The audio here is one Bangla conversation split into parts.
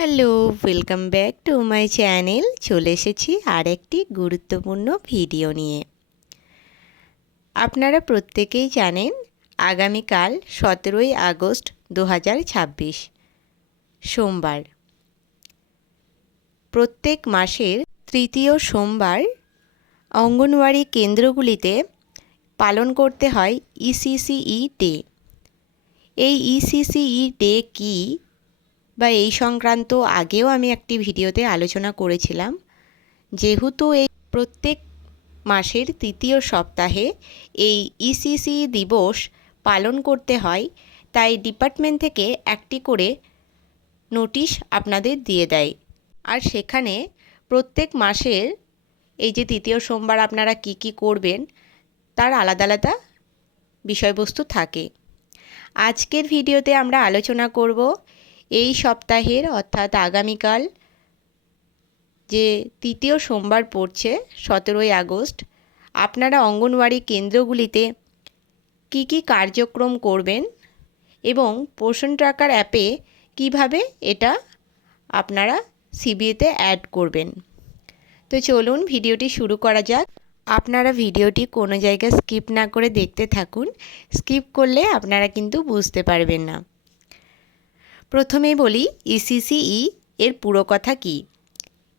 Hello, welcome back to my channel. চলে এসেছি আর একটি গুরুত্বপূর্ণ ভিডিও নিয়ে। আপনারা প্রত্যেকেই জানেন আগামীকাল 17ই আগস্ট 2026 সোমবার। প্রত্যেক মাসের তৃতীয় সোমবার অঙ্গনওয়াড়ি কেন্দ্রগুলিতে পালন করতে হয় ইসিসিই ডে। এই ইসিসিই ডে কী বা এই সংক্রান্ত আগেও আমি একটি ভিডিওতে আলোচনা করেছিলাম। যেহেতু এই প্রত্যেক মাসের তৃতীয় সপ্তাহে এই ইসিসি দিবস পালন করতে হয়, তাই ডিপার্টমেন্ট থেকে একটি করে নোটিশ আপনাদের দিয়ে দেয়। আর সেখানে প্রত্যেক মাসের এই যে তৃতীয় সোমবার আপনারা কি কি করবেন তার আলাদা আলাদা বিষয়বস্তু থাকে। আজকের ভিডিওতে আমরা আলোচনা করব এই সপ্তাহের অর্থাৎ আগামীকাল যে তৃতীয় সোমবার পড়ছে 17ই আগস্ট, আপনারা অঙ্গনওয়াড়ি কেন্দ্রগুলিতে কি কি কার্যক্রম করবেন এবং পোষণ ট্র্যাকার অ্যাপে কিভাবে এটা আপনারা সিবিএতে অ্যাড করবেন। তো চলুন ভিডিওটি শুরু করা যাক। আপনারা ভিডিওটি কোনো জায়গায় স্কিপ না করে দেখতে থাকুন। স্কিপ করলে আপনারা কিন্তু বুঝতে পারবেন না। প্রথমেই বলি ইসিসিই এর পুরো কথা কী।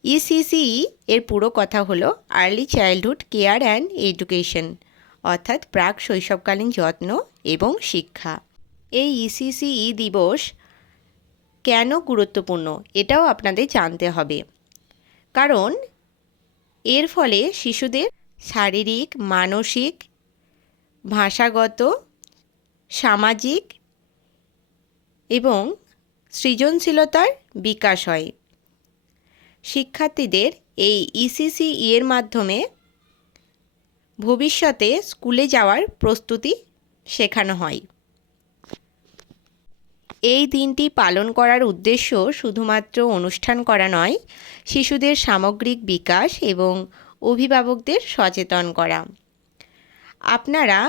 ইসিসিই এর পুরো কথা হলো early childhood care and education, অর্থাৎ প্রাক শৈশবকালীন যত্ন এবং শিক্ষা। এই ইসিসিই দিবস কেন গুরুত্বপূর্ণ এটাও আপনাদের জানতে হবে, কারণ এর ফলে শিশুদের শারীরিক, মানসিক, ভাষাগত, সামাজিক এবং সৃজনশীলতার বিকাশ হয়। শিক্ষার্থীদের এই ইসিসিই এর মাধ্যমে ভবিষ্যতে স্কুলে যাওয়ার প্রস্তুতি শেখানো হয়। এই দিনটি পালন করার উদ্দেশ্য শুধুমাত্র অনুষ্ঠান করা নয়, শিশুদের সামগ্রিক বিকাশ এবং অভিভাবকদের সচেতন করা। আপনারা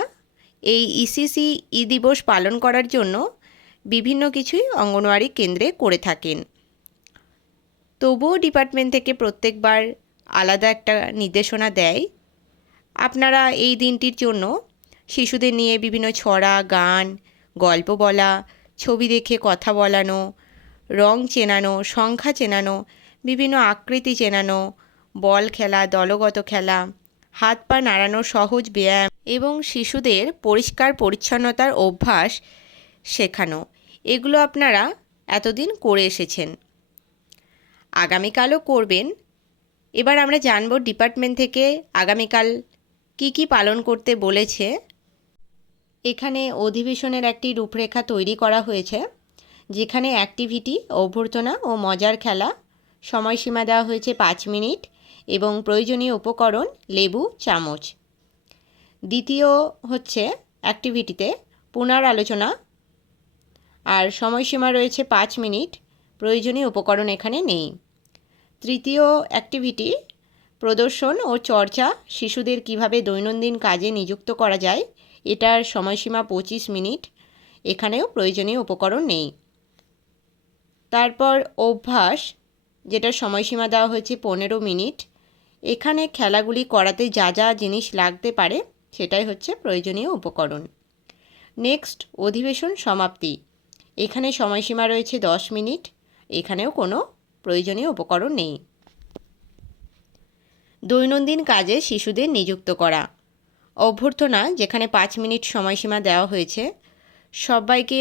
এই ইসিসিই দিবস পালন করার জন্য বিভিন্ন কিছুই অঙ্গনওয়াড়ি কেন্দ্রে করে থাকেন। তবুও ডিপার্টমেন্ট থেকে প্রত্যেকবার আলাদা একটা নির্দেশনা দেয়। আপনারা এই দিনটির জন্য শিশুদের নিয়ে বিভিন্ন ছড়া, গান, গল্প বলা, ছবি দেখে কথা বলানো, রং চেনানো, সংখ্যা চেনানো, বিভিন্ন আকৃতি চেনানো, বল খেলা, দলগত খেলা, হাত পা নাড়ানোর সহজ ব্যায়াম এবং শিশুদের পরিষ্কার পরিচ্ছন্নতার অভ্যাস শেখানো, এগুলো আপনারা এতদিন করে এসেছেন, আগামীকালও করবেন। এবার আমরা জানব ডিপার্টমেন্ট থেকে আগামীকাল কি কি পালন করতে বলেছে। এখানে অধিবেশনের একটি রূপরেখা তৈরি করা হয়েছে, যেখানে অ্যাক্টিভিটি, অভ্যর্থনা ও মজার খেলা, সময়সীমা দেওয়া হয়েছে 5 মিনিট এবং প্রয়োজনীয় উপকরণ লেবু, চামচ। দ্বিতীয় হচ্ছে অ্যাক্টিভিটিতে পুনরালোচনা আর সময়সীমা রয়েছে 5 মিনিট, প্রয়োজনীয় উপকরণ এখানে নেই। তৃতীয় অ্যাক্টিভিটি প্রদর্শন ও চর্চা, শিশুদের কিভাবে দৈনন্দিন কাজে নিযুক্ত করা যায়, এটার সময়সীমা 25 মিনিট, এখানেও প্রয়োজনীয় উপকরণ নেই। তারপর অভ্যাস, যেটার সময়সীমা দেওয়া হয়েছে 15 মিনিট, এখানে খেলাগুলি করাতে যা যা জিনিস লাগতে পারে সেটাই হচ্ছে প্রয়োজনীয় উপকরণ। নেক্সট অধিবেশন সমাপ্তি, এখানে সময়সীমা রয়েছে 10 মিনিট, এখানেও কোনো প্রয়োজনীয় উপকরণ নেই। দৈনন্দিন কাজে শিশুদের নিযুক্ত করা, অভ্যর্থনা, যেখানে 5 মিনিট সময়সীমা দেওয়া হয়েছে। সবাইকে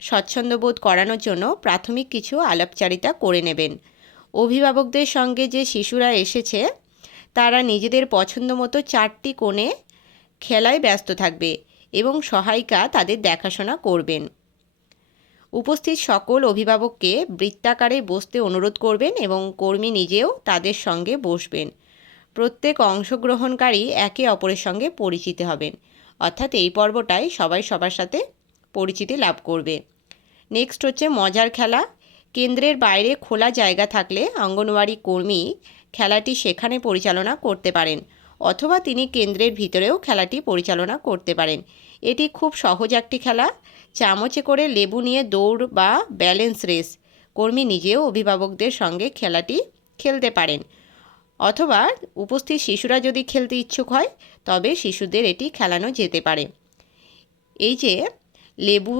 স্বচ্ছন্দবোধ করানোর জন্য প্রাথমিক কিছু আলাপচারিতা করে নেবেন। অভিভাবকদের সঙ্গে যে শিশুরা এসেছে তারা নিজেদের পছন্দ মতো 4টি কোণে খেলায় ব্যস্ত থাকবে এবং সহায়িকা তাদের দেখাশোনা করবেন। উপস্থিত সকল অভিভাবককে বৃত্তাকারে বসতে অনুরোধ করবেন এবং কর্মী নিজেও তাদের সঙ্গে বসবেন। প্রত্যেক অংশগ্রহণকারী একে অপরের সঙ্গে পরিচিত হবেন, অর্থাৎ এই পর্বটায় সবাই সবার সাথে পরিচিতি লাভ করবে। নেক্সট হচ্ছে মজার খেলা। কেন্দ্রের বাইরে খোলা জায়গা থাকলে অঙ্গনওয়াড়ি কর্মী খেলাটি সেখানে পরিচালনা করতে পারেন, অথবা তিনি কেন্দ্রের ভিতরেও খেলাটি পরিচালনা করতে পারেন। এটি খুব সহজ একটি খেলা। চামচে করে লেবু নিয়ে দৌড় বা ব্যালেন্স রেস, কর্মী নিজেও অভিভাবকদের সঙ্গে খেলাটি খেলতে পারেন, অথবা উপস্থিত শিশুরা যদি খেলতে ইচ্ছুক হয় তবে শিশুদের এটি খেলানো যেতে পারে। এই যে লেবু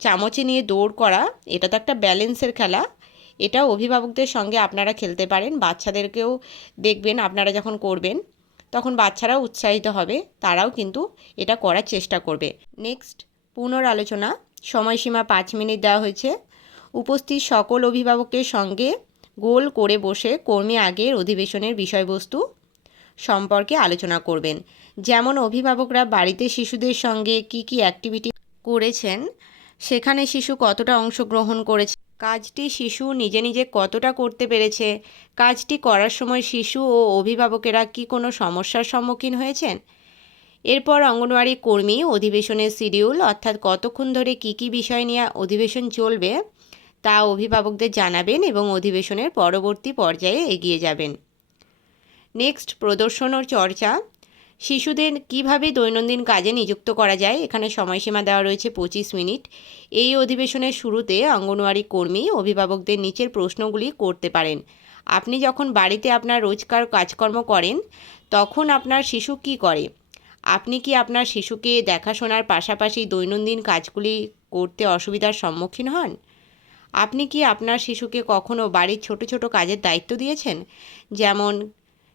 চামচে নিয়ে দৌড় করা, এটা তো একটা ব্যালেন্সের খেলা। এটাও অভিভাবকদের সঙ্গে আপনারা খেলতে পারেন। বাচ্চাদেরকেও দেখবেন আপনারা যখন করবেন তখন বাচ্চারাও উৎসাহিত হবে, তারাও কিন্তু এটা করার চেষ্টা করবে। নেক্সট পুনরালোচনা, সময়সীমা 5 মিনিট দেওয়া হয়েছে। উপস্থিত সকল অভিভাবকের সঙ্গে গোল করে বসে কর্মী আগের অধিবেশনের বিষয়বস্তু সম্পর্কে আলোচনা করবেন। যেমন অভিভাবকরা বাড়িতে শিশুদের সঙ্গে কি কি অ্যাক্টিভিটি করেছেন, সেখানে শিশু কতটা অংশগ্রহণ করেছে, কাজটি শিশু নিজে নিজে কতটা করতে পেরেছে, কাজটি করার সময় শিশু ও অভিভাবকেরা কি কোনো সমস্যার সম্মুখীন হয়েছেন। এরপর অঙ্গনওয়াড়ি কর্মী অধিবেশনের শিডিউল, অর্থাৎ কতক্ষণ ধরে কি কি বিষয় নিয়ে অধিবেশন চলবে তা অভিভাবকদের জানাবেন এবং অধিবেশনের পরবর্তী পর্যায়ে এগিয়ে যাবেন। নেক্সট প্রদর্শন ও চর্চা, শিশুদের কিভাবে দৈনন্দিন কাজে নিযুক্ত করা যায়। এখানে সময়সীমা দেওয়া রয়েছে 25 মিনিট। এই অধিবেশনের শুরুতে অঙ্গনওয়াড়ি কর্মী অভিভাবকদের নিচের প্রশ্নগুলি করতে পারেন। আপনি যখন বাড়িতে আপনার রোজকার কাজকর্ম করেন তখন আপনার শিশু কি করে? আপনি কি আপনার শিশুকে দেখাশোনার পাশাপাশি দৈনন্দিন কাজগুলি করতে অসুবিধার সম্মুখীন হন? আপনি কি আপনার শিশুকে কখনো বাড়ির ছোট ছোট কাজের দায়িত্ব দিয়েছেন, যেমন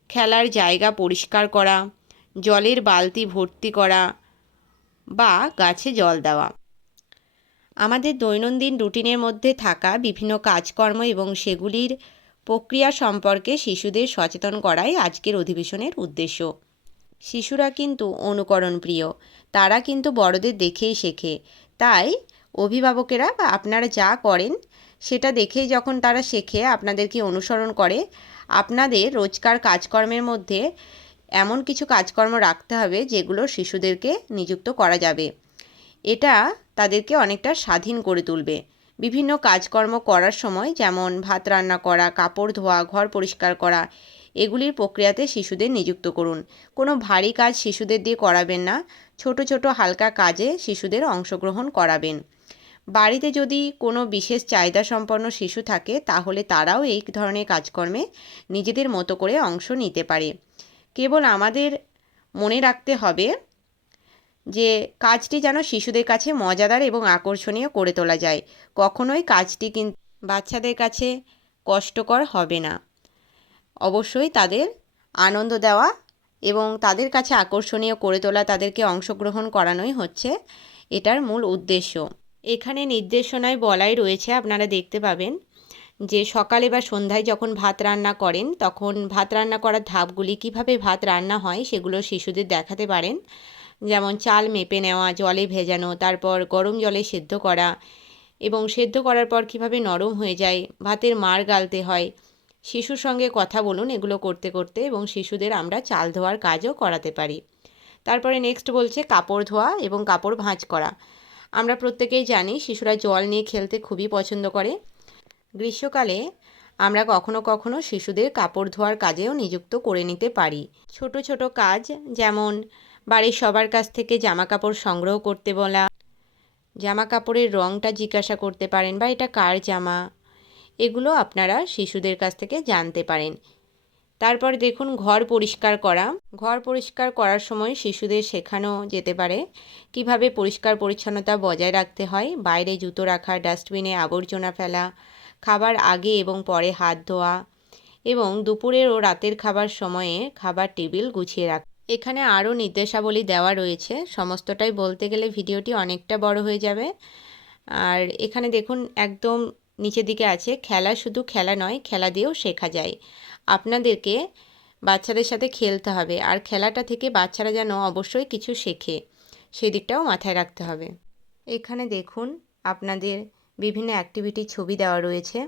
খেলার জায়গা পরিষ্কার করা, জলের বালতি ভর্তি করা বা গাছে জল দেওয়া? আমাদের দৈনন্দিন রুটিনের মধ্যে থাকা বিভিন্ন কাজকর্ম এবং সেগুলির প্রক্রিয়া সম্পর্কে শিশুদের সচেতন করাই আজকের অধিবেশনের উদ্দেশ্য। শিশুরা কিন্তু অনুকরণ প্রিয়, তারা কিন্তু বড়দের দেখেই শেখে। তাই অভিভাবকেরা বা আপনারা যা করেন সেটা দেখেই যখন তারা শেখে, আপনাদেরকে অনুসরণ করে, আপনাদের রোজকার কাজকর্মের মধ্যে এমন কিছু কাজকর্ম রাখতে হবে যেগুলো শিশুদেরকে নিযুক্ত করা যাবে। এটা তাদেরকে অনেকটা স্বাধীন করে তুলবে। বিভিন্ন কাজকর্ম করার সময়, যেমন ভাত রান্না করা, কাপড় ধোয়া, ঘর পরিষ্কার করা, এগুলির প্রক্রিয়াতে শিশুদের নিযুক্ত করুন। কোনো ভারী কাজ শিশুদের দিয়ে করাবেন না, ছোট ছোট হালকা কাজে শিশুদের অংশগ্রহণ করাবেন। বাড়িতে যদি কোনো বিশেষ চাহিদা সম্পন্ন শিশু থাকে তাহলে তারাও এই ধরনের কাজকর্মে নিজেদের মতো করে অংশ নিতে পারে। কেবল আমাদের মনে রাখতে হবে যে কাজটি যেন শিশুদের কাছে মজাদার এবং আকর্ষণীয় করে তোলা যায়। কখনোই কাজটি কিন্তু বাচ্চাদের কাছে কষ্টকর হবে না। অবশ্যই তাদের আনন্দ দেওয়া এবং তাদের কাছে আকর্ষণীয় করে তোলা, তাদেরকে অংশগ্রহণ করানোই হচ্ছে এটার মূল উদ্দেশ্য। এখানে নির্দেশনায় বলাই রয়েছে, আপনারা দেখতে পাবেন যে সকালে বা সন্ধ্যায় যখন ভাত রান্না করেন তখন ভাত রান্না করার ধাপগুলি, কিভাবে ভাত রান্না হয় সেগুলো শিশুদের দেখাতে পারেন। যেমন চাল মেপে নেওয়া, জলে ভেজানো, তারপর গরম জলে সেদ্ধ করা, এবং সেদ্ধ করার পর কিভাবে নরম হয়ে যায়, ভাতের মাড় গালতে হয়। শিশুর সঙ্গে কথা বলুন এগুলো করতে করতে, এবং শিশুদের আমরা চাল ধোয়ার কাজও করাতে পারি। তারপরে নেক্সট বলছে কাপড় ধোয়া এবং কাপড় ভাঁজ করা। আমরা প্রত্যেকেই জানি শিশুরা জল নিয়ে খেলতে খুবই পছন্দ করে। গ্রীষ্মকালে আমরা কখনো কখনো শিশুদের কাপড় ধোয়ার কাজেও নিযুক্ত করে নিতে পারি। ছোট ছোট কাজ, যেমন বাড়ির সবার কাছ থেকে জামা কাপড় সংগ্রহ করতে বলা, জামা কাপড়ের রঙটা জিজ্ঞাসা করতে পারেন বা এটা কার জামা, এগুলো আপনারা শিশুদের কাছ থেকে জানতে পারেন। তারপর দেখুন ঘর পরিষ্কার করা। ঘর পরিষ্কার করার সময় শিশুদের শেখানো যেতে পারে কিভাবে পরিষ্কার পরিচ্ছন্নতা বজায় রাখতে হয়। বাইরে জুতো রাখা, ডাস্টবিনে আবর্জনা ফেলা, খাবার আগে এবং পরে হাত ধোয়া, এবং দুপুরের ও রাতের খাবার সময়ে খাবার টেবিল গুছিয়ে রাখা। এখানে আরও নির্দেশাবলী দেওয়া রয়েছে, সমস্তটাই বলতে গেলে ভিডিওটি অনেকটা বড় হয়ে যাবে। আর এখানে দেখুন একদম নিচের দিকে আছে, খেলা শুধু খেলা নয়, খেলা দিয়েও শেখা যায়। আপনাদেরকে বাচ্চাদের সাথে খেলতে হবে, আর খেলাটা থেকে বাচ্চারা যেন অবশ্যই কিছু শেখে সেদিকটাও মাথায় রাখতে হবে। এখানে দেখুন আপনাদের বিভিন্ন অ্যাক্টিভিটির ছবি দেওয়া রয়েছে।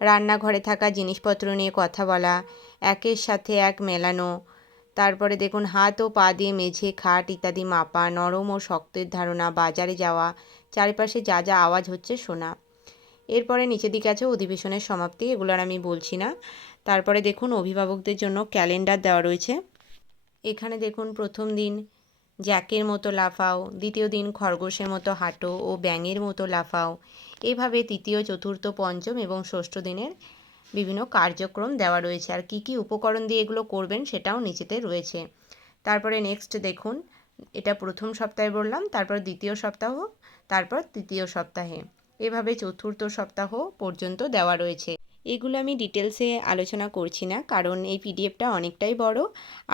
রান্নাঘরে থাকা জিনিসপত্র নিয়ে কথা বলা, একের সাথে এক মেলানো, তারপরে দেখুন হাত ও পা দিয়ে মেঝে, খাট ইত্যাদি মাপা, নরম ও শক্তের ধারণা, বাজারে যাওয়া, চারিপাশে যা যা আওয়াজ হচ্ছে শোনা। এরপরে নিচের দিকে আছে অধিবেশনের সমাপ্তি, এগুলো আর আমি বলছি না। তারপরে দেখুন অভিভাবকদের জন্য ক্যালেন্ডার দেওয়া রয়েছে। এখানে দেখুন প্রথম দিন জ্যাকের মতো লাফাও, দ্বিতীয় দিন খরগোশের মতো হাঁটো ও ব্যাঙের মতো লাফাও, এইভাবে তৃতীয়, চতুর্থ, পঞ্চম এবং ষষ্ঠ দিনের বিভিন্ন কার্যক্রম দেওয়া রয়েছে। আর কি কি উপকরণ দিয়ে এগুলো করবেন সেটাও নিচেতে রয়েছে। তারপরে নেক্সট দেখুন, এটা প্রথম সপ্তাহে বললাম, তারপর দ্বিতীয় সপ্তাহ, তারপর তৃতীয় সপ্তাহে, এভাবে চতুর্থ সপ্তাহ পর্যন্ত দেওয়া রয়েছে। এগুলো আমি ডিটেলসে আলোচনা করছি না, কারণ এই পিডিএফটা অনেকটাই বড়,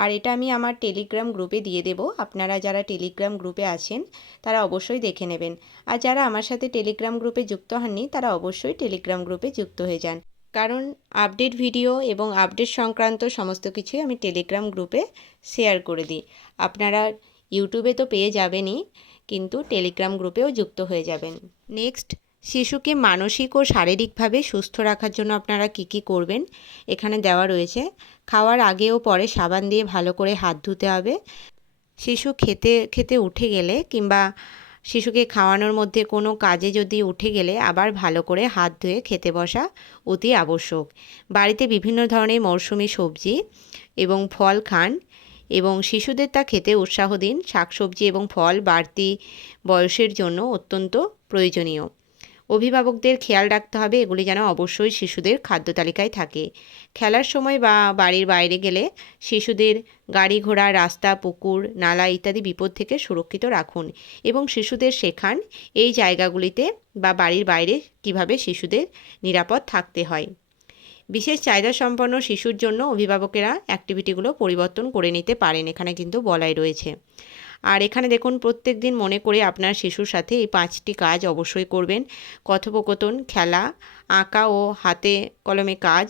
আর এটা আমি আমার টেলিগ্রাম গ্রুপে দিয়ে দেব। আপনারা যারা টেলিগ্রাম গ্রুপে আছেন তারা অবশ্যই দেখে নেবেন, আর যারা আমার সাথে টেলিগ্রাম গ্রুপে যুক্ত হননি তারা অবশ্যই টেলিগ্রাম গ্রুপে যুক্ত হয়ে যান, কারণ আপডেট ভিডিও এবং আপডেট সংক্রান্ত সমস্ত কিছুই আমি টেলিগ্রাম গ্রুপে শেয়ার করে দিই। আপনারা ইউটিউবে তো পেয়ে যাবেনই, কিন্তু টেলিগ্রাম গ্রুপেও যুক্ত হয়ে যাবেন। নেক্সট, শিশুকে মানসিক ও শারীরিকভাবে সুস্থ রাখার জন্য আপনারা কি কি করবেন এখানে দেওয়া রয়েছে। খাওয়ার আগে ও পরে সাবান দিয়ে ভালো করে হাত ধুতে হবে। শিশু খেতে উঠে গেলে কিংবা শিশুকে খাওয়ানোর মধ্যে কোনো কাজে যদি উঠে গেলে আবার ভালো করে হাত ধুয়ে খেতে বসা অতি আবশ্যক। বাড়িতে বিভিন্ন ধরনের মরশুমি সবজি এবং ফল খান এবং শিশুদের তা খেতে উৎসাহ দিন। শাকসবজি এবং ফল বাড়তি বয়সের জন্য অত্যন্ত প্রয়োজনীয়। অভিভাবকদের খেয়াল রাখতে হবে এগুলি যেন অবশ্যই শিশুদের খাদ্য তালিকায় থাকে। খেলার সময় বা বাড়ির বাইরে গেলে শিশুদের গাড়ি ঘোড়া, রাস্তা, পুকুর, নালা ইত্যাদি বিপদ থেকে সুরক্ষিত রাখুন এবং শিশুদের শেখান এই জায়গাগুলিতে বা বাড়ির বাইরে কিভাবে শিশুদের নিরাপদ থাকতে হয়। বিশেষ চাহিদা সম্পন্ন শিশুর জন্য অভিভাবকেরা অ্যাক্টিভিটিগুলো পরিবর্তন করে নিতে পারেন, এখানে কিন্তু বলাই রয়েছে। আর এখানে দেখুন, প্রত্যেক দিন মনে করে আপনার শিশুর সাথে এই 5টি কাজ অবশ্যই করবেন: কথোপকথন, খেলা, আঁকা ও হাতে কলমে কাজ,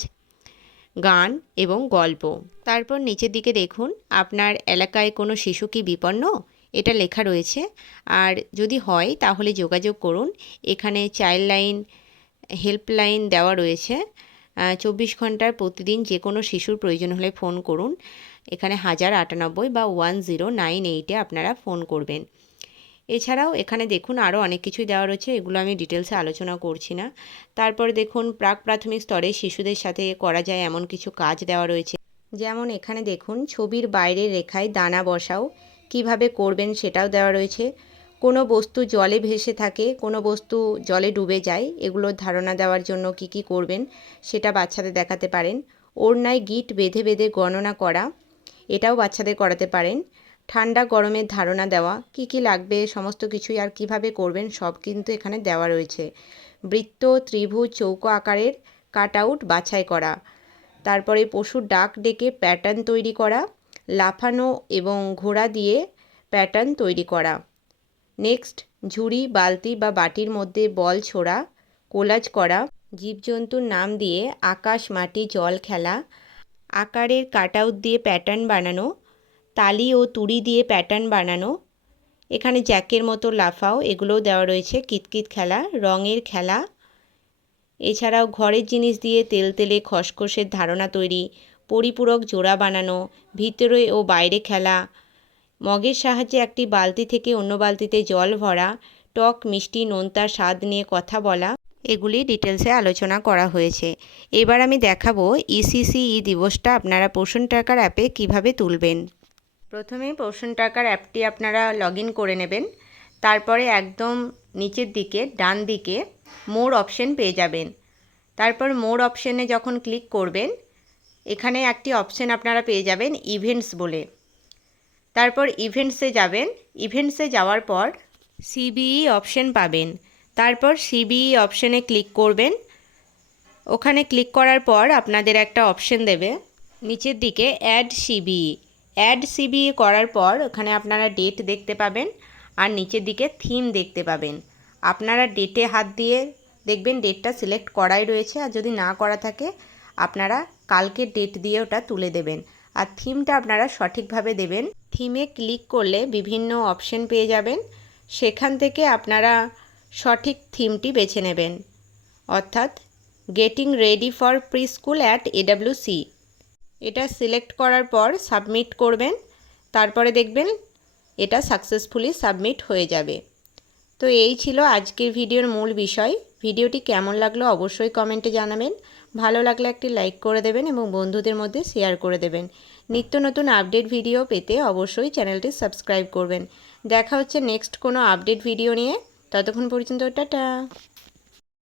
গান এবং গল্প। তারপর নিচের দিকে দেখুন, আপনার এলাকায় কোনো শিশু কি বিপন্ন এটা লেখা রয়েছে, আর যদি হয় তাহলে যোগাযোগ করুন। এখানে চাইল্ড লাইন, হেল্পলাইন দেওয়া রয়েছে। 24 ঘন্টার প্রতিদিন যে কোনো শিশুর প্রয়োজন হলে ফোন করুন। এখানে 1098 বা 1098-এ আপনারা ফোন করবেন। এছাড়াও এখানে দেখুন আরও অনেক কিছুই দেওয়া রয়েছে, এগুলো আমি ডিটেলসে আলোচনা করছি না। তারপর দেখুন, প্রাক প্রাথমিক স্তরে শিশুদের সাথে করা যায় এমন কিছু কাজ দেওয়া রয়েছে। যেমন এখানে দেখুন, ছবির বাইরের রেখায় দানা বসাও, কিভাবে করবেন সেটাও দেওয়া রয়েছে। কোনো বস্তু জলে ভেসে থাকে, কোনো বস্তু জলে ডুবে যায়, এগুলোর ধারণা দেওয়ার জন্য কি কি করবেন সেটা বাচ্চাদের দেখাতে পারেন। ওড়নায় গিট বেঁধে বেঁধে গণনা করা, এটাও বাচ্চাদের করাতে পারেন। ঠান্ডা গরমের ধারণা দেওয়া, কি কি লাগবে সমস্ত কিছুই আর কিভাবে করবেন সব কিন্তু এখানে দেওয়া রয়েছে। বৃত্ত, ত্রিভুজ, চৌকো আকারের কাট আউট বাছাই করা, তারপরে পশুর ডাক ডেকে প্যাটার্ন তৈরি করা, লাফানো এবং ঘোড়া দিয়ে প্যাটার্ন তৈরি করা। নেক্সট, ঝুড়ি, বালতি বা বাটির মধ্যে বল ছোড়া, কোলাজ করা, জীবজন্তুর নাম দিয়ে আকাশ, মাটি, জল খেলা, আকারের কাট আউট দিয়ে প্যাটার্ন বানানো, তালি ও তুড়ি দিয়ে প্যাটার্ন বানানো, এখানে জ্যাকের মতো লাফাও, এগুলোও দেওয়া রয়েছে। কিতকিত খেলা, রঙের খেলা, এছাড়াও ঘরের জিনিস দিয়ে তেলতেলে খসখসের ধারণা তৈরি, পরিপূরক জোড়া বানানো, ভিতরে ও বাইরে খেলা, মগের সাহায্যে একটি বালতি থেকে অন্য বালতিতে জল ভরা, টক মিষ্টি নোনতার স্বাদ নিয়ে কথা বলা, এগুলি ডিটেলসে আলোচনা করা হয়েছে। এবার আমি দেখাবো ইসিসিই দিবসটা আপনারা পোষণ ট্র্যাকার অ্যাপে কিভাবে তুলবেন। প্রথমে পোষণ ট্র্যাকার অ্যাপটি আপনারা লগ ইন করে নেবেন। তারপরে একদম নিচের দিকে ডান দিকে মোর অপশন পেয়ে যাবেন। তারপর মোর অপশনে যখন ক্লিক করবেন, এখানে একটি অপশন আপনারা পেয়ে যাবেন ইভেন্টস বলে। তারপর ইভেন্টসে যাবেন। ইভেন্টসে যাওয়ার পর সিবিই অপশন পাবেন। তারপর সিবিই অপশনে ক্লিক করবেন। ওখানে ক্লিক করার পর আপনাদের একটা অপশন দেবে নিচের দিকে অ্যাড সিবিই। অ্যাড সিবিই করার পর ওখানে আপনারা ডেট দেখতে পাবেন আর নিচের দিকে থিম দেখতে পাবেন। আপনারা ডেটে হাত দিয়ে দেখবেন ডেটটা সিলেক্ট করাই রয়েছে, আর যদি না করা থাকে আপনারা কালকের ডেট দিয়ে ওটা তুলে দেবেন। আর থিমটা আপনারা সঠিকভাবে দেবেন। থিমে ক্লিক করলে বিভিন্ন অপশন পেয়ে যাবেন, সেখান থেকে আপনারা সঠিক থিমটি বেছে নেবেন, অর্থাৎ getting ready for pre school at AWC। এটা সিলেক্ট করার পর সাবমিট করবেন। তারপরে দেখবেন এটা সাকসেসফুলি সাবমিট হয়ে যাবে। তো এই ছিল আজকের ভিডিওর মূল বিষয়। ভিডিওটি কেমন লাগলো অবশ্যই কমেন্টে জানাবেন। ভালো লাগলে একটি লাইক করে দেবেন এবং বন্ধুদের মধ্যে শেয়ার করে দেবেন। নিত্য নতুন আপডেট ভিডিও পেতে অবশ্যই চ্যানেলটি সাবস্ক্রাইব করবেন। দেখা হচ্ছে নেক্সট কোনো আপডেট ভিডিও নিয়ে। ততক্ষণ পর্যন্ত টাটা।